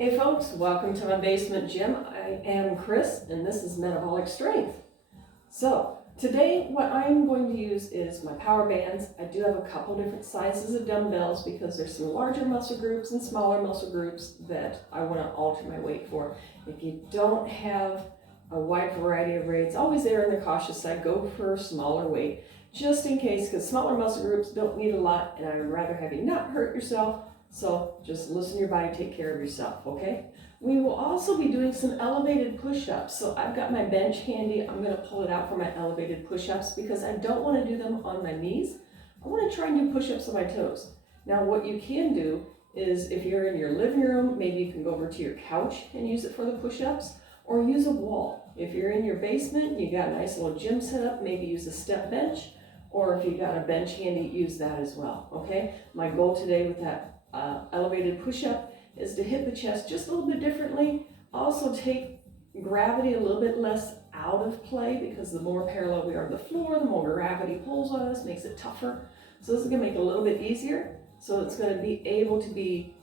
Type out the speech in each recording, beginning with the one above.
Hey folks, welcome to my basement gym. I am Chris and this is Metabolic Strength. So today what I'm going to use is my power bands. I do have a couple different sizes of dumbbells because there's some larger muscle groups and smaller muscle groups that I want to alter my weight for. If you don't have a wide variety of weights, always err on the cautious side, go for a smaller weight just in case, because smaller muscle groups don't need a lot and I would rather have you not hurt yourself. So just listen to your body, take care of yourself, okay? We will also be doing some elevated push-ups. So I've got my bench handy. I'm gonna pull it out for my elevated push-ups because I don't wanna do them on my knees. I wanna try and do push-ups on my toes. Now what you can do is if you're in your living room, maybe you can go over to your couch and use it for the push-ups or use a wall. If you're in your basement, you got a nice little gym set up, maybe use a step bench, or if you got a bench handy, use that as well, okay? My goal today with that elevated push-up is to hit the chest just a little bit differently. Also take gravity a little bit less out of play because the more parallel we are to the floor, the more gravity pulls on us, makes it tougher. So this is gonna make it a little bit easier. So it's gonna be able to be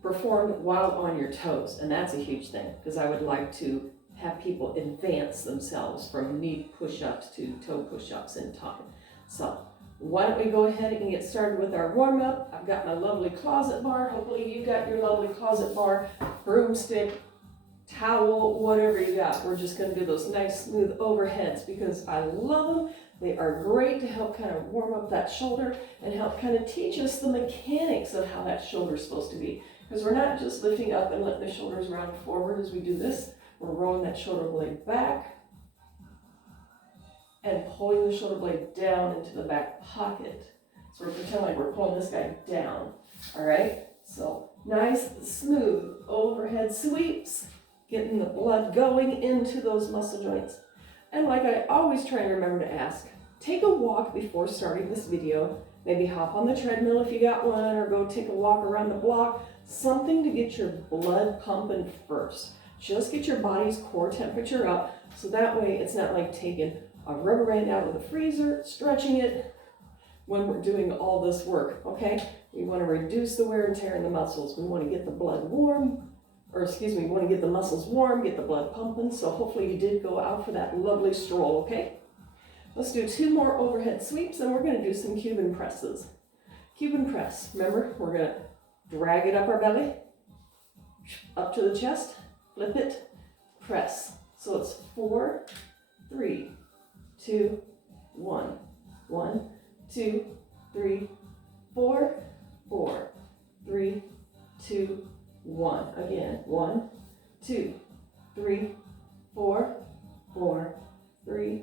performed while on your toes. And that's a huge thing because I would like to have people advance themselves from knee push-ups to toe push-ups in time. So why don't we go ahead and get started with our warm-up. I've got my lovely closet bar. Hopefully you got your lovely closet bar, broomstick, towel, whatever you got. We're just gonna do those nice smooth overheads because I love them. They are great to help kind of warm up that shoulder and help kind of teach us the mechanics of how that shoulder is supposed to be. Because we're not just lifting up and letting the shoulders round forward as we do this. We're rolling that shoulder blade back and pulling the shoulder blade down into the back pocket. So we're pretending like we're pulling this guy down, all right? So nice, smooth overhead sweeps, getting the blood going into those muscle joints. And like I always try and remember to ask, take a walk before starting this video. Maybe hop on the treadmill if you got one, or go take a walk around the block. Something to get your blood pumping first. Just get your body's core temperature up, so that way it's not like taking a rubber band out of the freezer, stretching it when we're doing all this work, okay? We want to reduce the wear and tear in the muscles. We want to get the blood warm, we want to get the muscles warm, get the blood pumping. So hopefully you did go out for that lovely stroll, okay? Let's do 2 more overhead sweeps and we're going to do some Cuban presses. Cuban press, remember, we're going to drag it up our belly, up to the chest, flip it, press. So it's 4, 3, 2, 1. 1, 2, 3, 4, 4, 3, 2, 1. Again, 1, 2, 3, 4, 4, 3.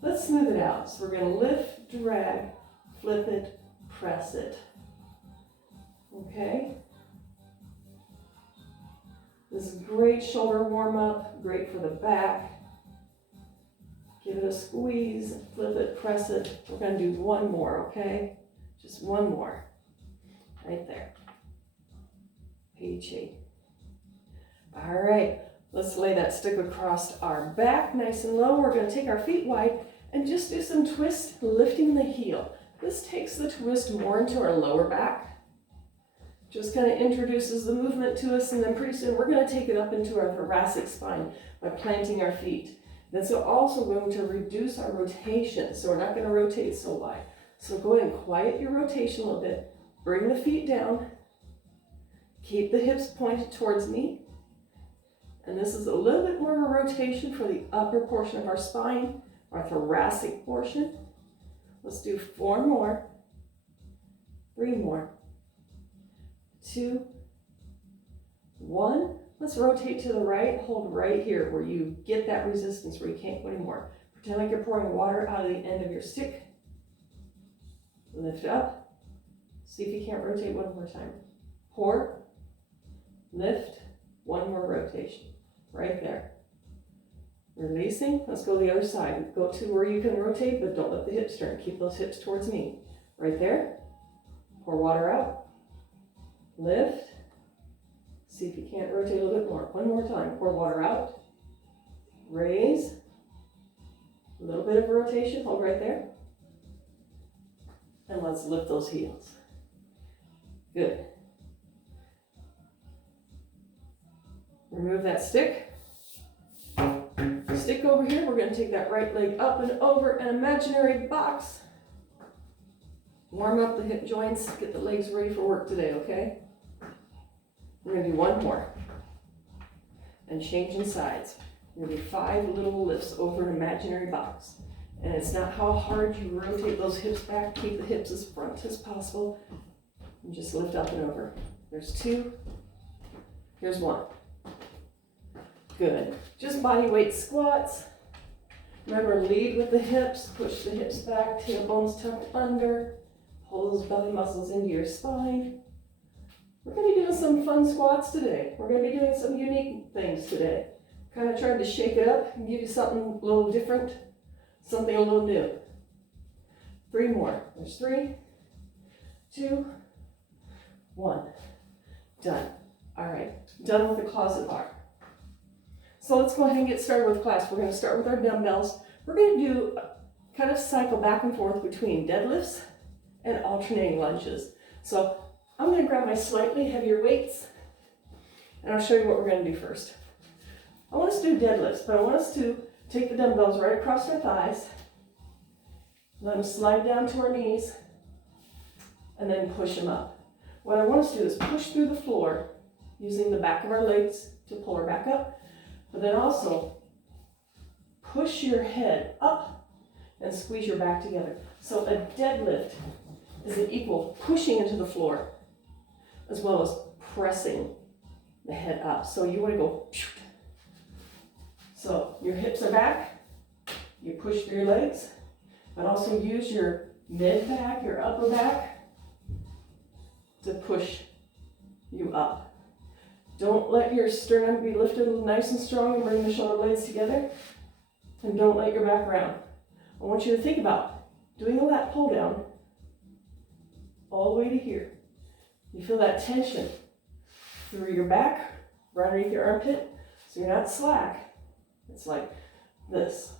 Let's smooth it out. So we're going to lift, drag, flip it, press it. Okay? This is great shoulder warm up, great for the back. Give it a squeeze, flip it, press it. We're going to do 1 more, okay? Just 1 more. Right there. Peachy. All right, let's lay that stick across our back nice and low. We're going to take our feet wide and just do some twist, lifting the heel. This takes the twist more into our lower back. Just kind of introduces the movement to us, and then pretty soon we're going to take it up into our thoracic spine by planting our feet. That's also going to reduce our rotation, so we're not going to rotate so wide. So go ahead and quiet your rotation a little bit. Bring the feet down. Keep the hips pointed towards me. And this is a little bit more of a rotation for the upper portion of our spine, our thoracic portion. Let's do 4 more. 3 more. 2, 1. Let's rotate to the right. Hold right here where you get that resistance where you can't go anymore. Pretend like you're pouring water out of the end of your stick. Lift up. See if you can't rotate 1 more time. Pour. Lift. 1 more rotation. Right there. Releasing. Let's go the other side. Go to where you can rotate, but don't let the hips turn. Keep those hips towards me. Right there. Pour water out. Lift. See if you can't rotate a little bit more. 1 more time. Pour water out. Raise. A little bit of a rotation. Hold right there. And let's lift those heels. Good. Remove that stick. Stick over here. We're going to take that right leg up and over an imaginary box. Warm up the hip joints. Get the legs ready for work today, okay? We're going to do one more. And changing sides. We're going to do 5 little lifts over an imaginary box. And it's not how hard you rotate those hips back. Keep the hips as front as possible. And just lift up and over. There's 2. Here's 1. Good. Just body weight squats. Remember, lead with the hips. Push the hips back. Tailbones tucked under. Pull those belly muscles into your spine. We're going to be doing some fun squats today. We're going to be doing some unique things today. Kind of tried to shake it up and give you something a little different, something a little new. 3 more. There's 3, 2, 1. Done. All right, done with the closet bar. So let's go ahead and get started with class. We're going to start with our dumbbells. We're going to do kind of cycle back and forth between deadlifts and alternating lunges. So I'm going to grab my slightly heavier weights, and I'll show you what we're going to do first. I want us to do deadlifts, but I want us to take the dumbbells right across our thighs, let them slide down to our knees, and then push them up. What I want us to do is push through the floor using the back of our legs to pull her back up, but then also push your head up and squeeze your back together. So a deadlift is an equal pushing into the floor as well as pressing the head up. So you want to go, so your hips are back, you push through your legs, but also use your mid back, your upper back to push you up. Don't let your sternum be lifted nice and strong and bring the shoulder blades together, and don't let your back round. I want you to think about doing a lat pull down all the way to here. You feel that tension through your back, right underneath your armpit, so you're not slack. It's like this.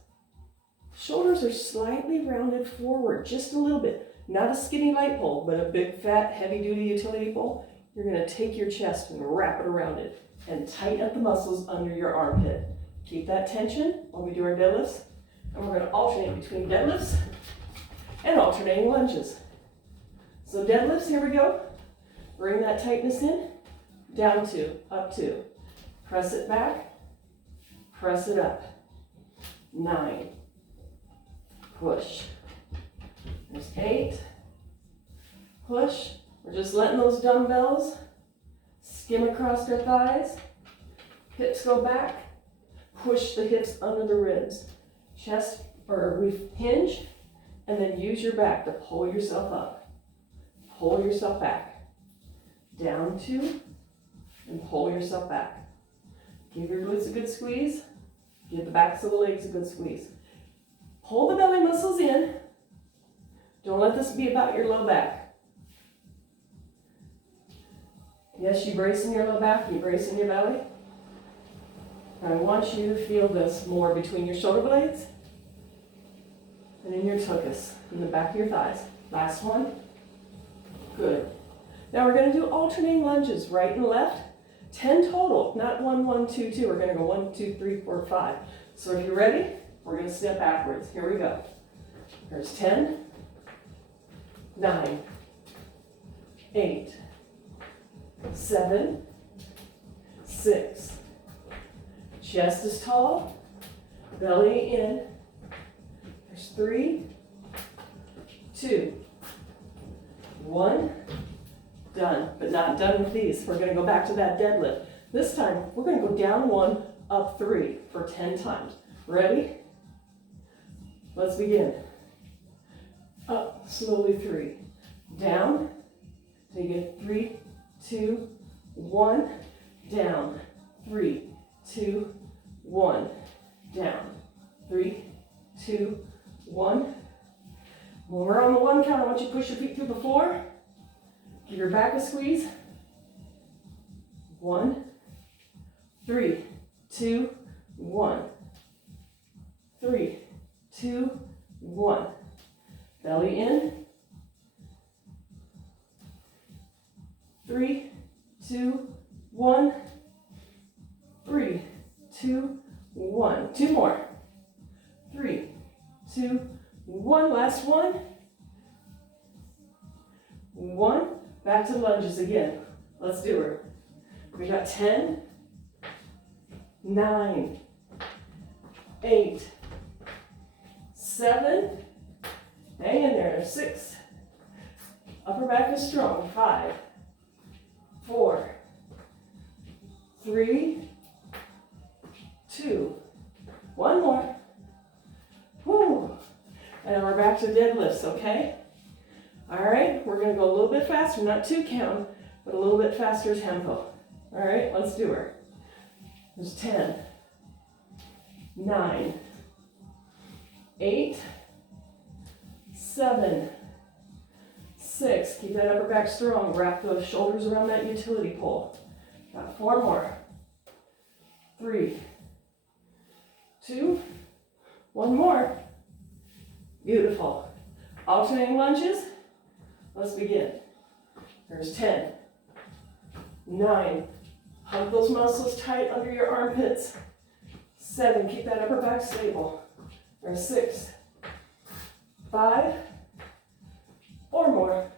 Shoulders are slightly rounded forward, just a little bit. Not a skinny light pull, but a big, fat, heavy-duty utility pull. You're going to take your chest and wrap it around it and tighten up the muscles under your armpit. Keep that tension while we do our deadlifts. And we're going to alternate between deadlifts and alternating lunges. So deadlifts, here we go. Bring that tightness in, down 2, up 2. Press it back, press it up. 9. Push. There's 8. Push. We're just letting those dumbbells skim across our thighs. Hips go back. Push the hips under the ribs. Chest, or we hinge, and then use your back to pull yourself up. Pull yourself back. Down 2, and pull yourself back. Give your glutes a good squeeze. Give the backs of the legs a good squeeze. Pull the belly muscles in. Don't let this be about your low back. Yes, you brace in your low back, you brace in your belly. And I want you to feel this more between your shoulder blades and in your tuchus, in the back of your thighs. Last one. Good. Now we're going to do alternating lunges, right and left. 10 total, not 1, 1, 2, 2. We're going to go 1, 2, 3, 4, 5. So if you're ready, we're going to step backwards. Here we go. There's 10, 9, 8, 7, 6. Chest is tall, belly in. There's 3, 2, 1. Done, but not done with these. We're going to go back to that deadlift. This time, we're going to go down 1, up 3 for 10 times. Ready? Let's begin. Up, slowly 3. Down. Take it 3, 2, 1. Down. 3, 2, 1. Down. 3, 2, 1. When we're on the 1 count, I want you to push your feet through the floor. Give your back a squeeze. 1, 3, 2, 1. 3, 2, 1. Belly in. 3, 2, 1. 3, 2, 1. 2 more. 3, 2, 1. Last one. 1. Back to lunges again. Let's do it. We got 10, 9, 8, 7, hang in there, 6, upper back is strong, 5, 4, 3, 2, 1 more. Whew. And we're back to deadlifts, okay? All right, we're gonna go a little bit faster, not 2 count, but a little bit faster tempo. All right, let's do her. There's 10, 9, 8, 7, 6. Keep that upper back strong. Wrap those shoulders around that utility pole. Got 4 more. 3, 2, 1 more. Beautiful. Alternating lunges. Let's begin. There's 10, 9. Hug those muscles tight under your armpits. 7, keep that upper back stable. There's 6, 5, 4 more,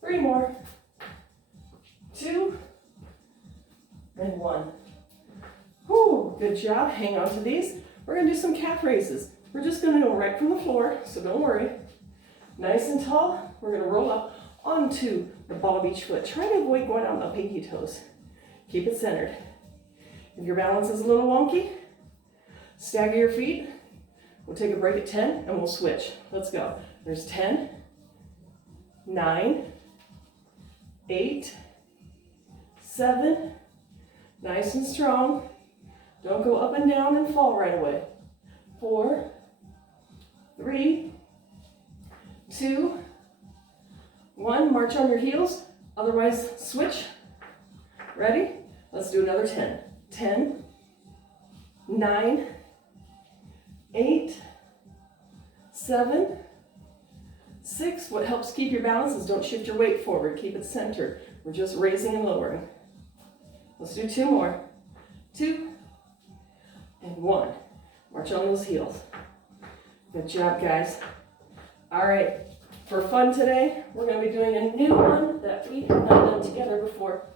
3 more, 2, and 1. Whew, good job. Hang on to these. We're gonna do some calf raises. We're just gonna go right from the floor, so don't worry. Nice and tall. We're gonna roll up onto the ball of each foot. Try to avoid going out on the pinky toes. Keep it centered. If your balance is a little wonky, stagger your feet. We'll take a break at 10 and we'll switch. Let's go. There's 10, 9, 8, 7, nice and strong. Don't go up and down and fall right away. 4, 3, 2, 1. March on your heels, otherwise switch. Ready? Let's do another 10. 10, 9, 8, 7, 6. What helps keep your balance is don't shift your weight forward. Keep it centered. We're just raising and lowering. Let's do 2 more. 2 and 1. March on those heels. Good job, guys. All right, for fun today, we're going to be doing a new one that we have not done together before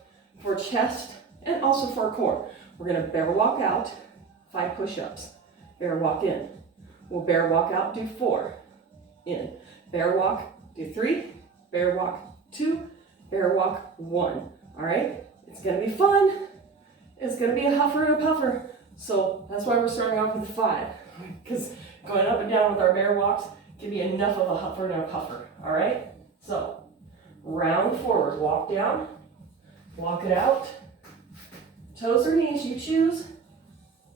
for chest and also for core. We're going to bear walk out, 5 push-ups. Bear walk in. We'll bear walk out, do 4. In. Bear walk, do 3. Bear walk 2. Bear walk 1. All right? It's going to be fun. It's going to be a huffer and a puffer. So that's why we're starting off with 5. Because going up and down with our bear walks can be enough of a huffer and a puffer. All right? So round forward, walk down, walk it out. Toes or knees, you choose.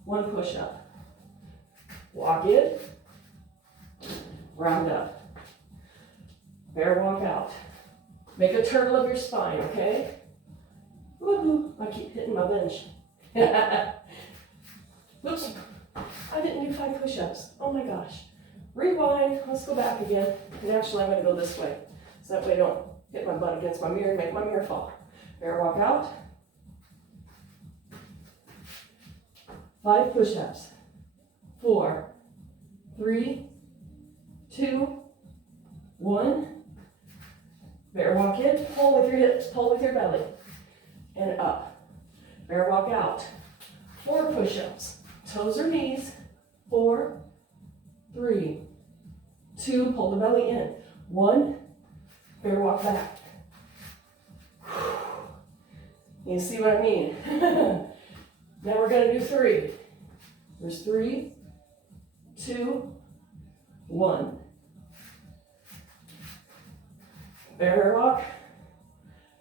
1 push-up. Walk in, round up. Bear walk out. Make a turtle of your spine, okay? Woohoo! I keep hitting my bench. Oops, I didn't do 5 push-ups. Oh my gosh. Rewind, let's go back again. And actually I'm gonna go this way, so that way I don't hit my butt against my mirror and make my mirror fall. Bear walk out. 5 push-ups. 4, 3, 2, 1. Bear walk in, pull with your hips, pull with your belly. And up. Bear walk out. 4 push-ups. Toes or knees. 4, 3, 2, pull the belly in. 1, bear walk back. You see what I mean? Now we're going to do 3. There's 3, 2, 1. Bear walk.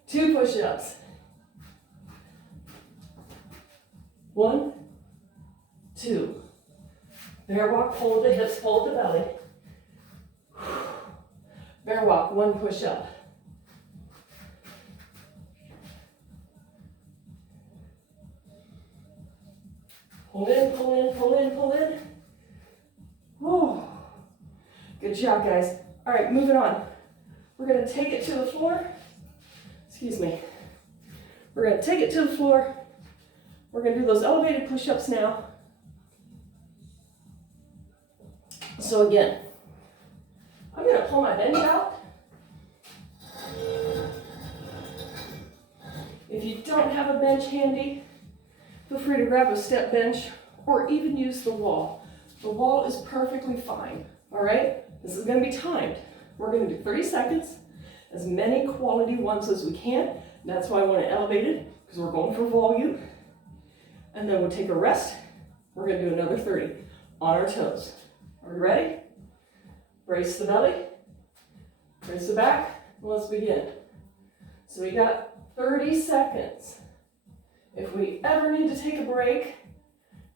2 push-ups. 1, 2. Bear walk, pull the hips, pull the belly. Bear walk, 1 push-up. Pull in, pull in, pull in, pull in. Whew. Good job, guys. All right, moving on. We're going to take it to the floor. Excuse me. We're going to take it to the floor. We're gonna do those elevated push-ups now. So again, I'm gonna pull my bench out. If you don't have a bench handy, feel free to grab a step bench or even use the wall. The wall is perfectly fine, all right? This is gonna be timed. We're gonna do 30 seconds, as many quality ones as we can. That's why I want to elevate it, because we're going for volume. And then we'll take a rest. We're gonna do another 30 on our toes. Are we ready? Brace the belly, brace the back, and let's begin. So we got 30 seconds. If we ever need to take a break,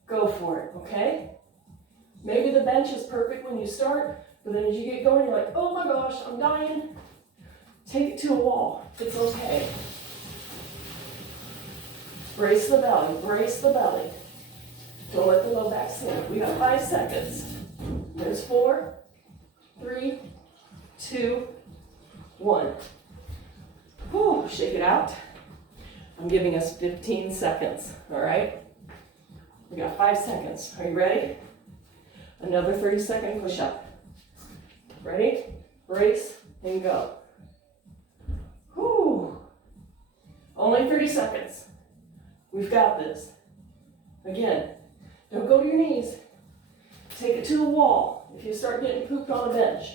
go for it, okay? Maybe the bench is perfect when you start, but then as you get going, you're like, oh my gosh, I'm dying. Take it to a wall. It's okay. Brace the belly, brace the belly. Don't let the low back sink. We got 5 seconds. There's 4, 3, 2, 1. Whew, shake it out. I'm giving us 15 seconds, all right? We got 5 seconds. Are you ready? Another 30-second push-up. Ready? Brace and go. Whew. Only 30 seconds. We've got this. Again, don't go to your knees. Take it to the wall if you start getting pooped on the bench.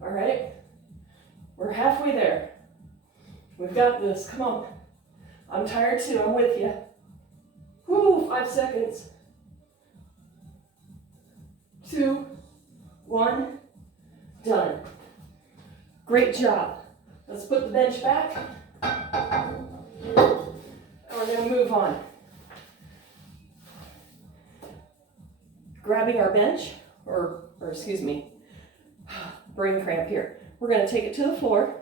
All right? We're halfway there. We've got this. Come on. I'm tired too. I'm with you. Whew, 5 seconds. 2, 1, done. Great job. Let's put the bench back. And we're going to move on. Grabbing our bench, or excuse me, brain cramp here. We're going to take it to the floor.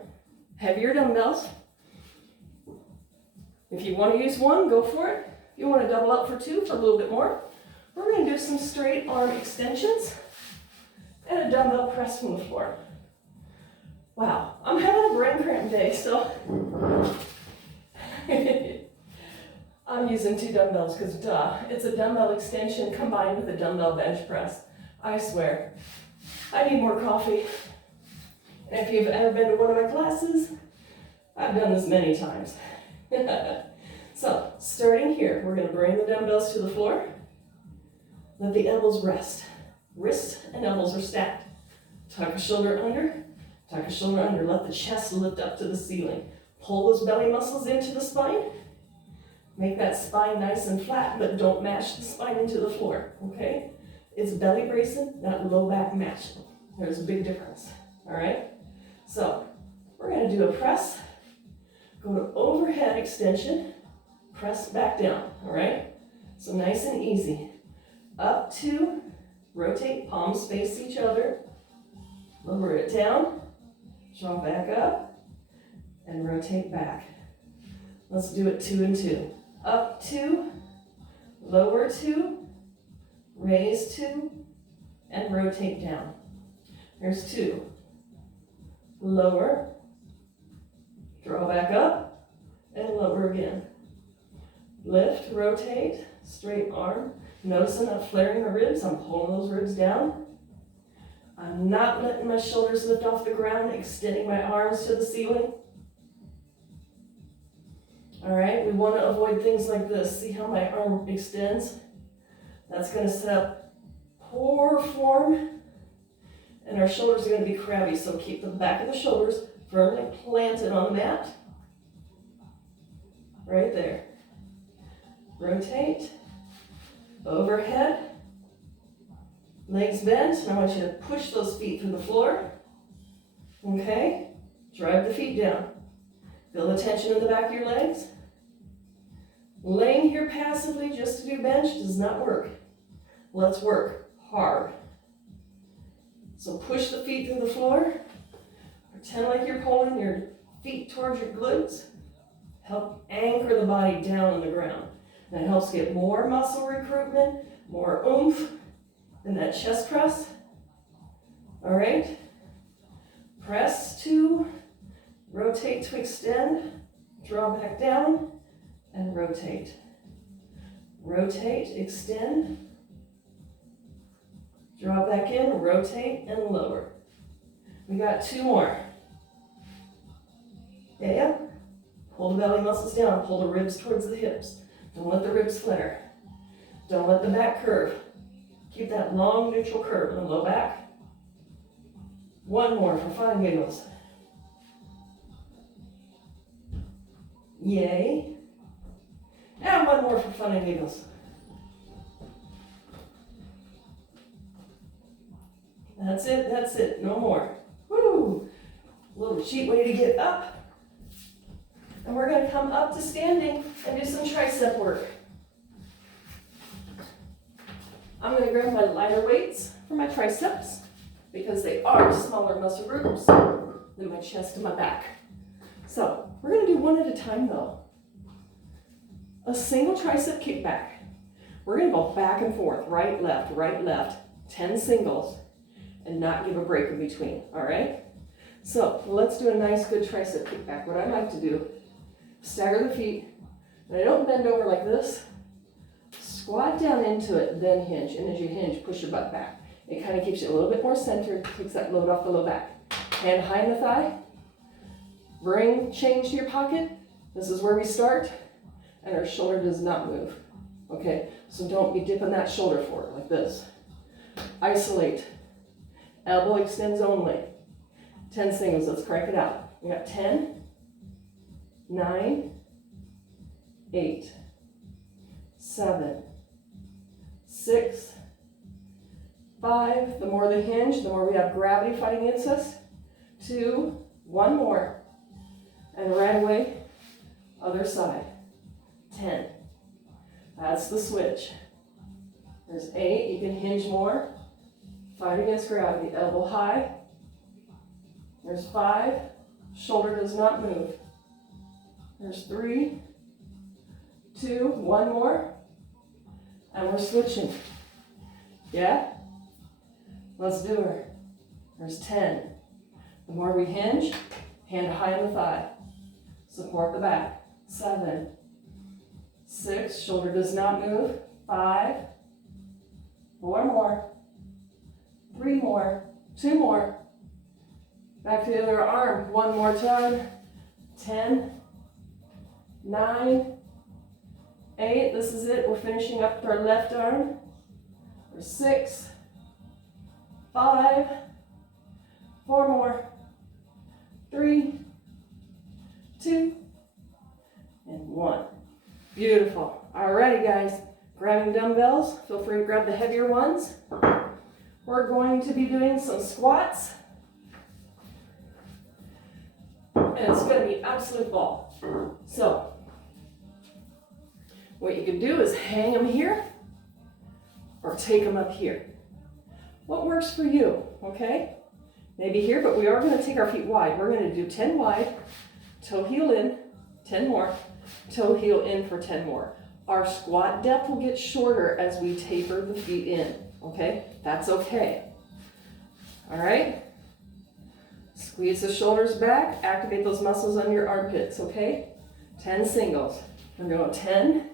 Heavier dumbbells. If you want to use one, go for it. If you want to double up for 2 for a little bit more, we're going to do some straight arm extensions and a dumbbell press from the floor. Wow, I'm having a brain cramp day, so I'm using 2 dumbbells because duh, it's a dumbbell extension combined with a dumbbell bench press. I swear, I need more coffee. And if you've ever been to one of my classes, I've done this many times. So, starting here, we're going to bring the dumbbells to the floor. Let the elbows rest. Wrists and elbows are stacked. Tuck a shoulder under, tuck a shoulder under. Let the chest lift up to the ceiling. Pull those belly muscles into the spine. Make that spine nice and flat, but don't mash the spine into the floor, okay? It's belly bracing, not low back mashing. There's a big difference, all right? So, we're going to do a press. Go to overhead extension, press back down, all right? So nice and easy. Up 2, rotate, palms face each other. Lower it down, draw back up, and rotate back. Let's do it 2 and 2. Up 2, lower 2, raise 2, and rotate down. There's 2. Lower, draw back up, and lower again. Lift, rotate, straight arm. Notice I'm not flaring the ribs, I'm pulling those ribs down. I'm not letting my shoulders lift off the ground, extending my arms to the ceiling. All right, we want to avoid things like this. See how my arm extends? That's going to set up poor form, and our shoulders are going to be crabby, so keep the back of the shoulders firmly planted on the mat. Right there. Rotate. Overhead. Legs bent, and I want you to push those feet through the floor. Okay? Drive the feet down. Feel the tension in the back of your legs. Laying here passively just to do bench does not work. Let's work hard. So push the feet through the floor. Pretend like you're pulling your feet towards your glutes. Help anchor the body down on the ground. That helps get more muscle recruitment, more oomph in that chest press. All right? Press 2, rotate to extend, draw back down, and rotate. rotate, extend, draw back in, rotate, and lower. We got 2 more. Yeah. Pull the belly muscles down, pull the ribs towards the hips. Don't let the ribs flare. Don't let the back curve. Keep that long neutral curve in the low back. 1 more for fun giggles. Yay. And 1 more for fun and giggles. That's it, that's it, no more. Woo! A little cheat way to get up. And we're going to come up to standing and do some tricep work. I'm going to grab my lighter weights for my triceps because they are smaller muscle groups than my chest and my back. So we're going to do one at a time though. A single tricep kickback. We're going to go back and forth, right, left, 10 singles, and not give a break in between, all right? So let's do a nice good tricep kickback. What I like to do, stagger the feet, and I don't bend over like this. Squat down into it, then hinge, and as you hinge, push your butt back. It kind of keeps you a little bit more centered, takes that load off the low back. Hand high in the thigh, bring change to your pocket. This is where we start, and our shoulder does not move, okay? So don't be dipping that shoulder forward like this. Isolate, elbow extends only. 10 singles, let's crank it out. We got 10, 9, 8, 7, 6, 5. The more the hinge, the more we have gravity fighting against us. 2, 1 more. And right away, other side. 10. That's the switch. There's 8. You can hinge more. Fight against gravity. Elbow high. There's 5. Shoulder does not move. There's 3, 2, 1 more. And we're switching. Yeah? Let's do her. There's 10. The more we hinge, hand high on the thigh. Support the back. 7, 6, shoulder does not move. 5, 4 more. 3 more. 2 more. Back to the other arm. 1 more time. 10, 9, 8. This is it. We're finishing up with our left arm. There's 6, 5, 4 more. 3, 2, and 1. Beautiful. Alrighty, guys. Grabbing dumbbells. Feel free to grab the heavier ones. We're going to be doing some squats. And it's going to be absolute ball. So, what you can do is hang them here or take them up here. What works for you, okay? Maybe here, but we are going to take our feet wide. We're going to do 10 wide, toe heel in, 10 more, toe heel in for 10 more. Our squat depth will get shorter as we taper the feet in, okay? That's okay. All right? Squeeze the shoulders back, activate those muscles under your armpits, okay? 10 singles. We're going to go 10,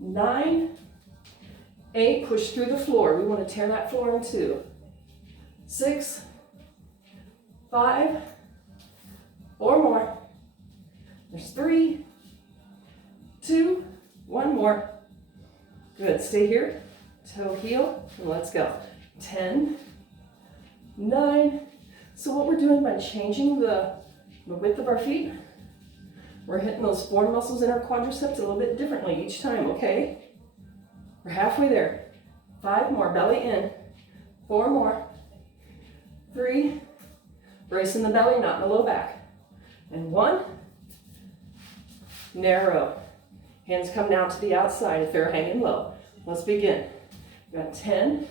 9, 8, push through the floor. We want to tear that floor in two. 6, 5, 4 more. There's 3, 2, 1 more. Good, stay here, toe heel, and let's go. 10, 9. So what we're doing by changing the width of our feet, we're hitting those 4 muscles in our quadriceps a little bit differently each time, okay? We're halfway there. 5 more, belly in. 4 more. 3, bracing the belly, not in the low back. And 1, narrow. Hands come down to the outside if they're hanging low. Let's begin. We've got 10,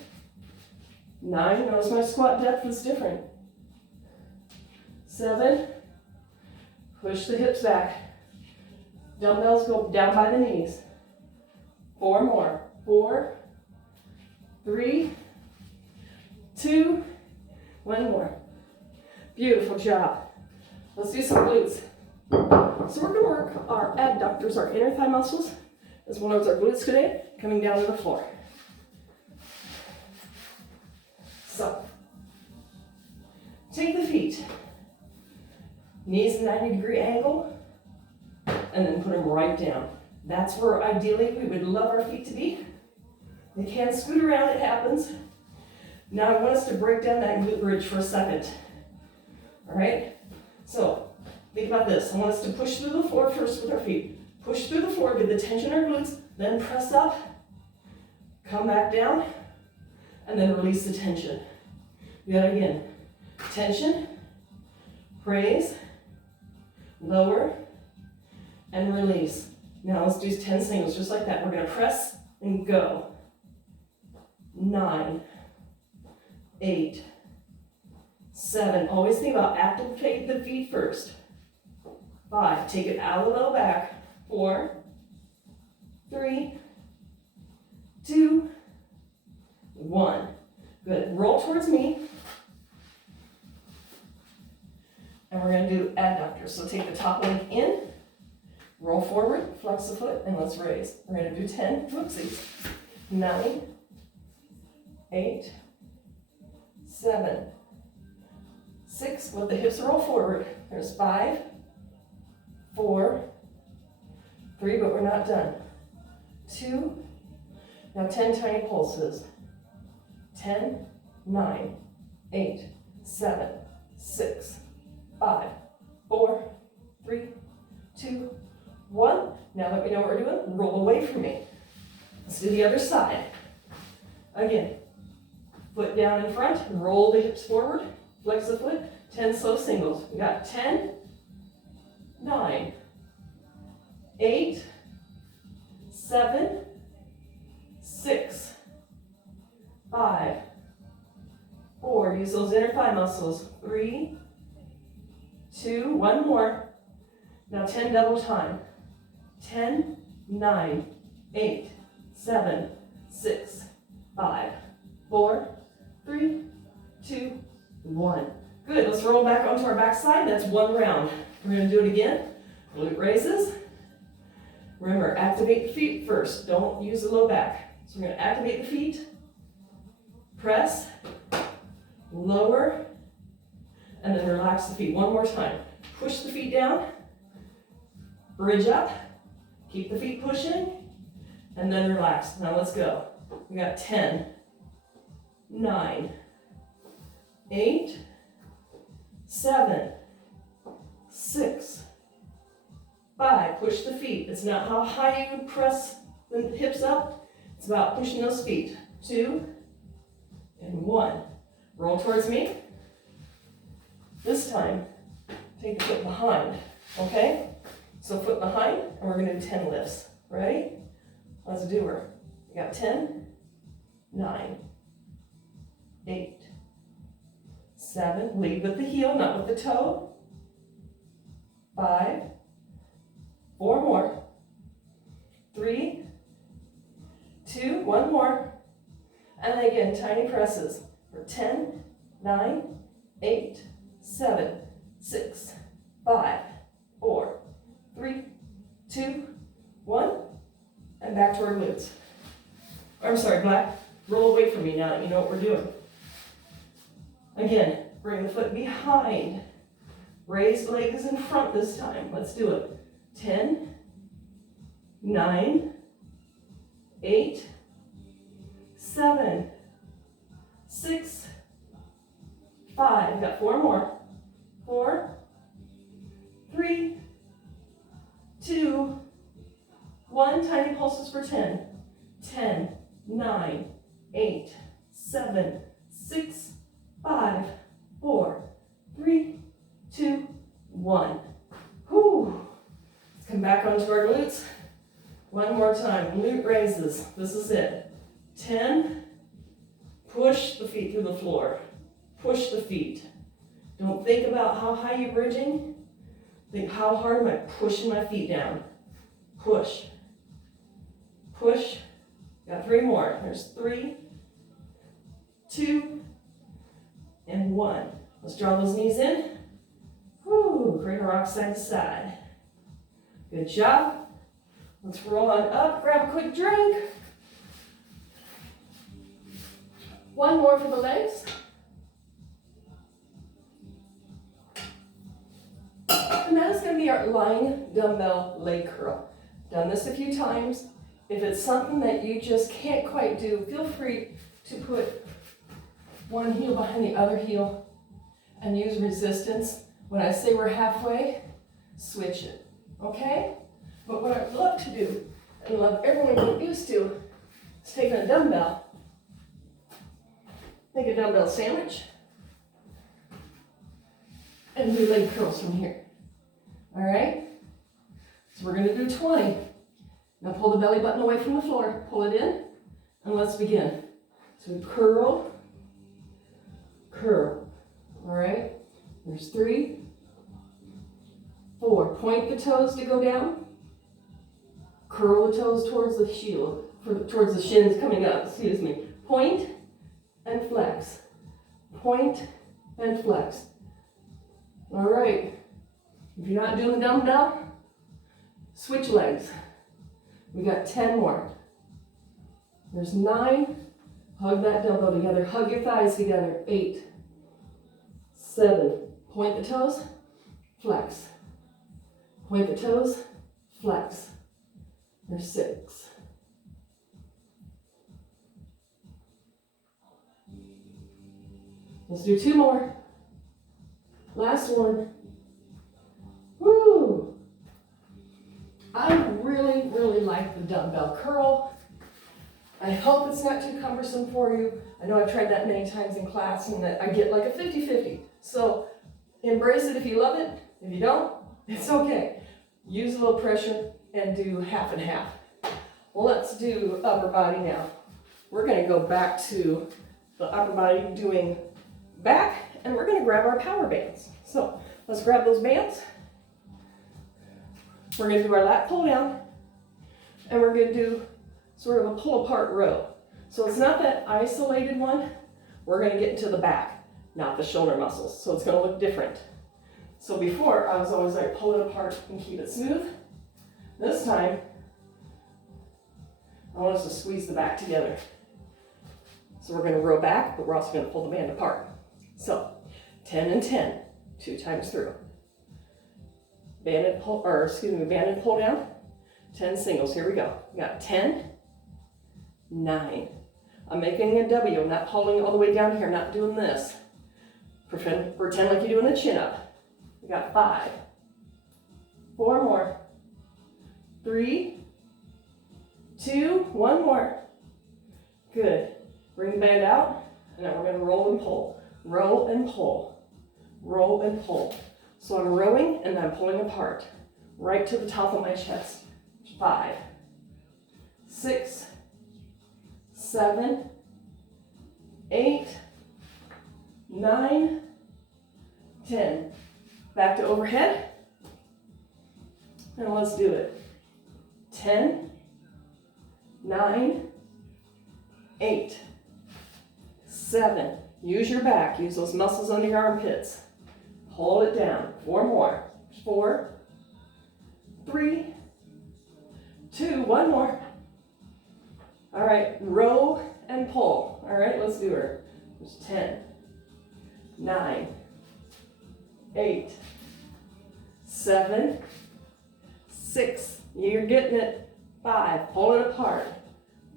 9, notice my squat depth is different. 7, push the hips back. Dumbbells go down by the knees. 4 more. 4, 3, 2, 1 more. Beautiful job. Let's do some glutes. So we're going to work our abductors, our inner thigh muscles, as well as our glutes today, coming down to the floor. So, take the feet, knees 90-degree angle, and then put them right down. That's where ideally we would love our feet to be. They can scoot around, it happens. Now I want us to break down that glute bridge for a second. All right? So, think about this. I want us to push through the floor first with our feet. Push through the floor, get the tension in our glutes, then press up, come back down, and then release the tension. We got it again. Tension, raise, lower, and release. Now let's do 10 singles just like that. We're going to press and go. 9, 8, 7. Always think about activate the feet first. 5. Take it out of the low back. 4, 3, 2, 1. Good. Roll towards me. And we're going to do adductors. So take the top leg in, roll forward, flex the foot, and let's raise. We're going to do 10. Whoopsies. 9, 8, 7, 6. Let the hips roll forward. There's 5, 4, 3, but we're not done. 2. Now 10 tiny pulses. 10, 9, 8, 7, 6, 5, 4, 3, 2, 1. Now that we know what we're doing, roll away from me. Let's do the other side. Again, foot down in front, roll the hips forward, flex the foot, 10 slow singles. We got 10, 9, 8, 7, 6, 5, 4. Use those inner thigh muscles. 3, 2, 1 more. Now 10 double time. 10, 9, 8, 7, 6, 5, 4, 3, 2, 1. Good. Let's roll back onto our back side. That's one round. We're going to do it again. Glute raises. Remember, activate the feet first. Don't use the low back. So we're going to activate the feet. Press. Lower. And then relax the feet. One more time. Push the feet down. Bridge up. Keep the feet pushing. And then relax. Now let's go. We got 10, 9, 8, 7, 6, 5. Push the feet. It's not how high you press the hips up. It's about pushing those feet. 2 and 1. Roll towards me. This time, take the foot behind. Okay? So foot behind, and we're going to do 10 lifts. Ready? Let's do her. We got 10, 9, 8, 7. Lead with the heel, not with the toe. 5, 4 more. 3, 2, 1 more. And then again, tiny presses for 10, 9, 8, 7, 6, 5, 4, 3, 2, 1. And back to our glutes. I'm sorry, back. Roll away from me now that you know what we're doing. Again, bring the foot behind. Raise the legs in front this time. Let's do it. 10, 9, 8, 7, 6, 5. Got 4 more. 4, 3, 2, 1. Tiny pulses for 10. 10, 9, 8, 7, 6, 5, 4, 3, 2, 1. Whew. Let's come back onto our glutes. One more time. Glute raises. This is it. 10. Push the feet through the floor. Push the feet. Don't think about how high you're bridging. Think, how hard am I pushing my feet down? Push. Push. Got 3 more. There's 3, 2, and 1. Let's draw those knees in. Whew, great rock side to side. Good job. Let's roll on up, grab a quick drink. One more for the legs. And that is going to be our lying dumbbell leg curl. Done this a few times. If it's something that you just can't quite do, feel free to put one heel behind the other heel and use resistance. When I say we're halfway, switch it, okay? But what I'd love to do, and love everyone to get used to, is taking a dumbbell, make a dumbbell sandwich, and do leg curls from here. All right? So we're gonna do 20. Now pull the belly button away from the floor, pull it in, and let's begin. So curl, curl. All right? There's 3, 4. Point the toes to go down. Curl the toes towards the heel, towards the shins coming up, excuse me. Point and flex. Point and flex. All right. If you're not doing the dumbbell, switch legs. We got 10 more. There's 9. Hug that dumbbell together. Hug your thighs together. 8, 7. Point the toes, flex. Point the toes, flex. There's 6. Let's do 2 more. Last one. Woo! I really like the dumbbell curl. I hope it's not too cumbersome for you. I know I've tried that many times in class and that I get like a 50-50. So embrace it if you love it. If you don't, it's okay. Use a little pressure and do half and half. Well, let's do upper body now. We're gonna go back to the upper body doing back, and we're gonna grab our power bands. So let's grab those bands. We're gonna do our lat pull down, and we're gonna do sort of a pull apart row. So it's not that isolated one. We're gonna get into the back, not the shoulder muscles. So it's gonna look different. So before, I was always like, pull it apart and keep it smooth. This time, I want us to squeeze the back together. So we're gonna row back, but we're also gonna pull the band apart. So 10 and 10, 2 times through. Band and pull, or excuse me, band and pull down, 10 singles. Here we go. We got 10, 9. I'm making a W. I'm not pulling all the way down here. I'm not doing this. Pretend like you're doing a chin up. We got 5, 4 more, 3, 2, 1 more. Good. Bring the band out, and then we're going to roll and pull. Roll and pull. Roll and pull. So I'm rowing and I'm pulling apart, right to the top of my chest. 5, 6, 7, 8, 9, 10. Back to overhead. And let's do it. 10, 9, 8, 7. Use your back. Use those muscles under your armpits. Hold it down. 4 more. 4, 3, 2, 1 more. All right, row and pull. All right, let's do her. There's 10, 9, 8, 7, 6. You're getting it. 5. Pull it apart.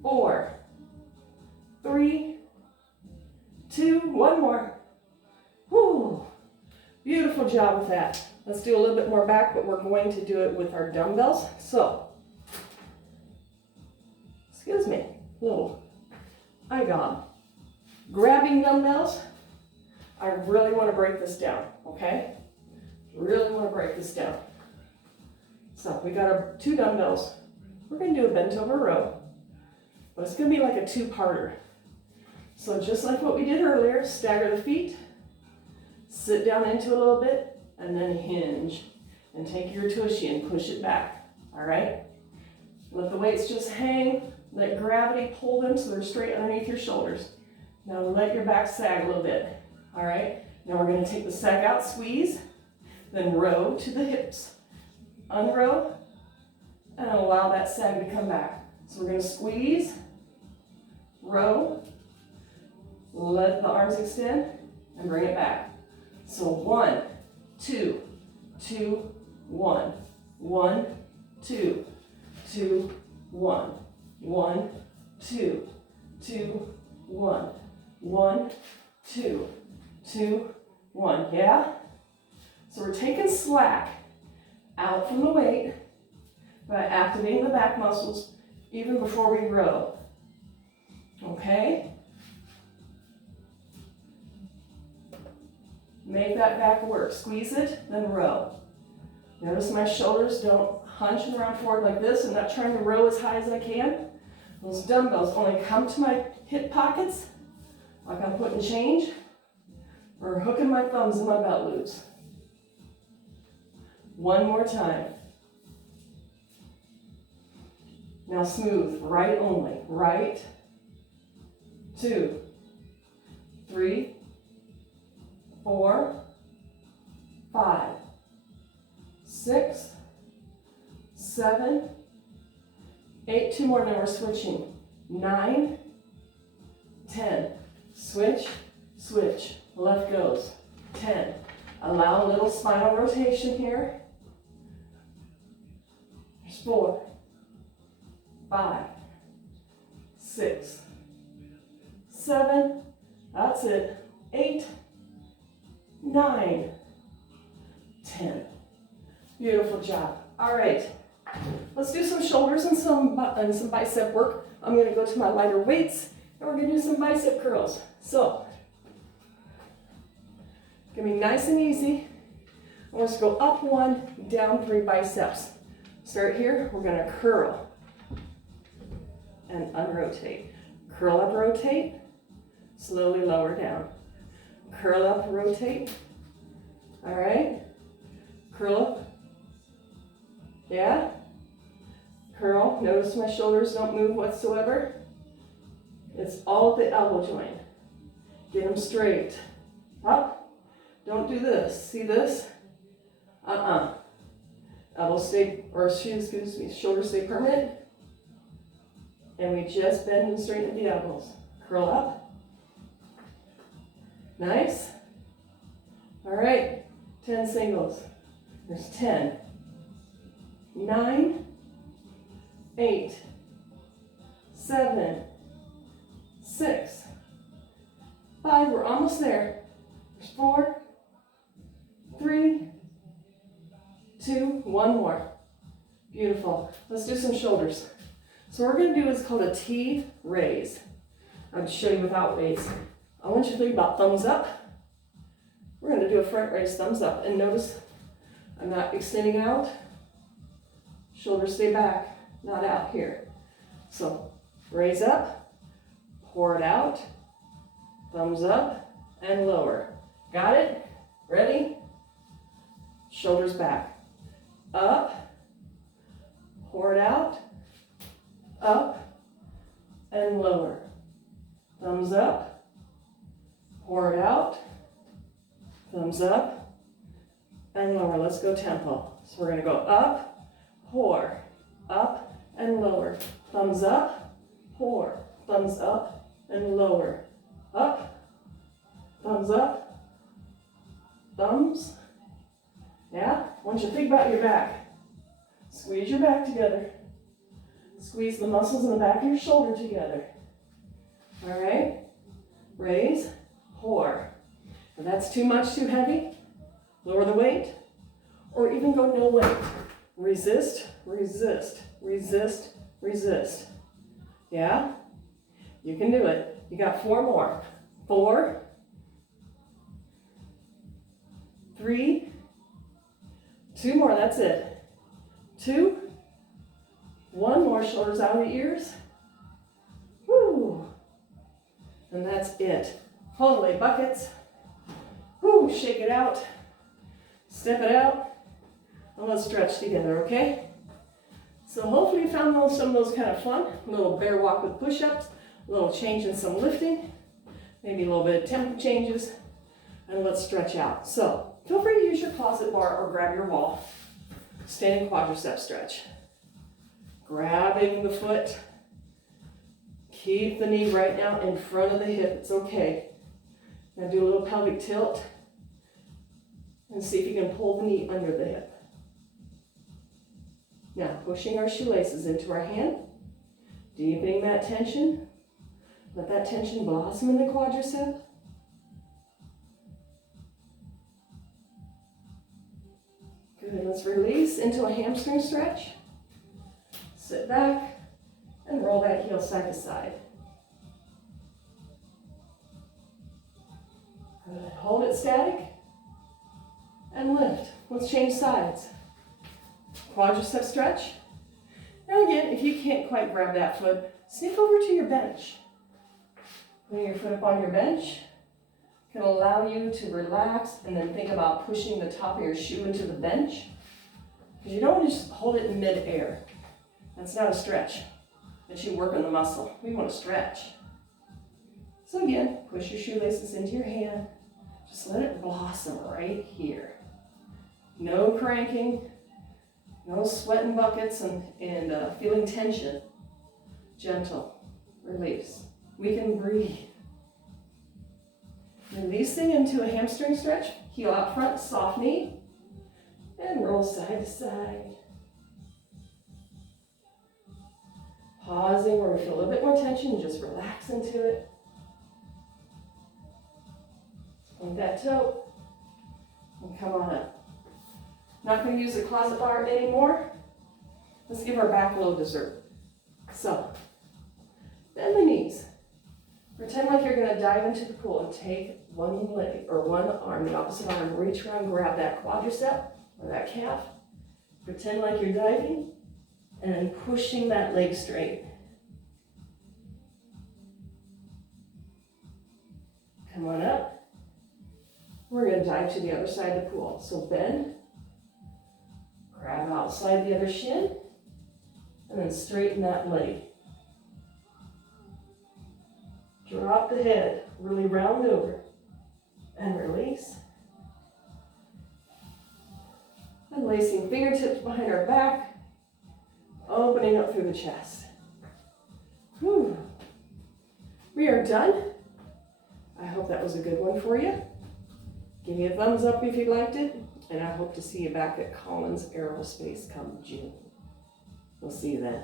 4, 3, 2, 1 more. Whew. Beautiful job with that. Let's do a little bit more back, but we're going to do it with our dumbbells. So, excuse me, little eye gone. Grabbing dumbbells. I really want to break this down, okay? Really want to break this down. So we got our 2 dumbbells. We're going to do a bent over row, but it's going to be like a 2-parter. So just like what we did earlier, stagger the feet, sit down into a little bit, and then hinge. And take your tushy and push it back, all right? Let the weights just hang, let gravity pull them so they're straight underneath your shoulders. Now let your back sag a little bit, all right? Now we're gonna take the sag out, squeeze, then row to the hips. Unrow, and allow that sag to come back. So we're going to squeeze, row, let the arms extend, and bring it back. So 1, 2, 2, 1, 1, 2, 2, 1, 1, 2, 2, 1, 1, 2, 2, 1. Yeah? So we're taking slack out from the weight by activating the back muscles even before we row. Okay? Make that back work. Squeeze it, then row. Notice my shoulders don't hunch and round forward like this. I'm not trying to row as high as I can. Those dumbbells only come to my hip pockets, like I'm putting change, or hooking my thumbs in my belt loops. One more time. Now smooth, right only. Right, 2, 3, 4, 5, 6, 7, 8, 2 more, then we're switching. 9, 10, switch, switch, left goes. 10, allow a little spinal rotation here. There's 4, 5, 6, 7, that's it. 8, 9, 10. Beautiful job. All right, let's do some shoulders and some bicep work. I'm going to go to my lighter weights, and we're going to do some bicep curls. So, going to be nice and easy. I want us to go up 1, down 3 biceps. Start here. We're going to curl and unrotate. Curl up, rotate. Slowly lower down. Curl up, rotate. All right. Curl up. Yeah. Curl. Notice my shoulders don't move whatsoever. It's all at the elbow joint. Get them straight. Up. Don't do this. See this? Elbow stay, or excuse me, shoulders stay permanent. And we just bend and straighten the elbows. Curl up. Nice. All right. 10 singles. There's 10. 9, 8, 7, 6, 5. We're almost there. There's 4, 3, 2, 1 more. Beautiful. Let's do some shoulders. So what we're going to do is called a T raise. I'll just show you without weights. I want you to think about thumbs up. We're going to do a front raise, thumbs up. And notice I'm not extending out. Shoulders stay back, not out here. So raise up, pour it out, thumbs up, and lower. Got it? Ready? Shoulders back. Up, pour it out, up, and lower. Thumbs up, pour it out, thumbs up, and lower. Let's go tempo. So we're going to go up, pour, up, and lower. Thumbs up, pour, thumbs up, and lower. Up, thumbs up, thumbs. Yeah? I want you to think about your back. Squeeze your back together. Squeeze the muscles in the back of your shoulder together. All right? Raise, pour. If that's too much, too heavy, lower the weight, or even go no weight. Resist, resist, resist, resist. Yeah? You can do it. You got 4 more. 4, 3, 2 more, that's it. 2, 1 more, shoulders out of the ears. Woo! And that's it. Hold away buckets. Woo, shake it out. Step it out. And let's stretch together, okay? So hopefully you found some of those kind of fun. A little bear walk with push-ups, a little change in some lifting, maybe a little bit of tempo changes, and let's stretch out. So feel free to use your closet bar or grab your wall. Standing quadricep stretch. Grabbing the foot. Keep the knee right now in front of the hip. It's okay. Now do a little pelvic tilt and see if you can pull the knee under the hip. Now pushing our shoelaces into our hand, deepening that tension. Let that tension blossom in the quadricep. Good, let's release into a hamstring stretch. Sit back and roll that heel side to side. Good, hold it static and lift. Let's change sides. Quadricep stretch. Now again, if you can't quite grab that foot, sneak over to your bench. Putting your foot up on your bench can allow you to relax and then think about pushing the top of your shoe into the bench. Because you don't want to just hold it in mid-air. That's not a stretch. That you work on the muscle. We want to stretch. So again, push your shoelaces into your hand. Just let it blossom right here. No cranking, no sweating buckets and feeling tension. Gentle, release. We can breathe. Releasing into a hamstring stretch. Heel out front, soft knee. And roll side to side. Pausing where we feel a little bit more tension, just relax into it. Point that toe. And come on up. Not going to use the closet bar anymore. Let's give our back a little dessert. So, bend the knees. Pretend like you're going to dive into the pool and take one leg or one arm, the opposite arm, reach around, grab that quadricep or that calf. Pretend like you're diving and pushing that leg straight. Come on up. We're going to dive to the other side of the pool. So bend, grab outside the other shin, and then straighten that leg. Drop the head, really round over, and release. And lacing fingertips behind our back, opening up through the chest. Whew. We are done. I hope that was a good one for you. Give me a thumbs up if you liked it, and I hope to see you back at Collins Aerospace come June. We'll see you then.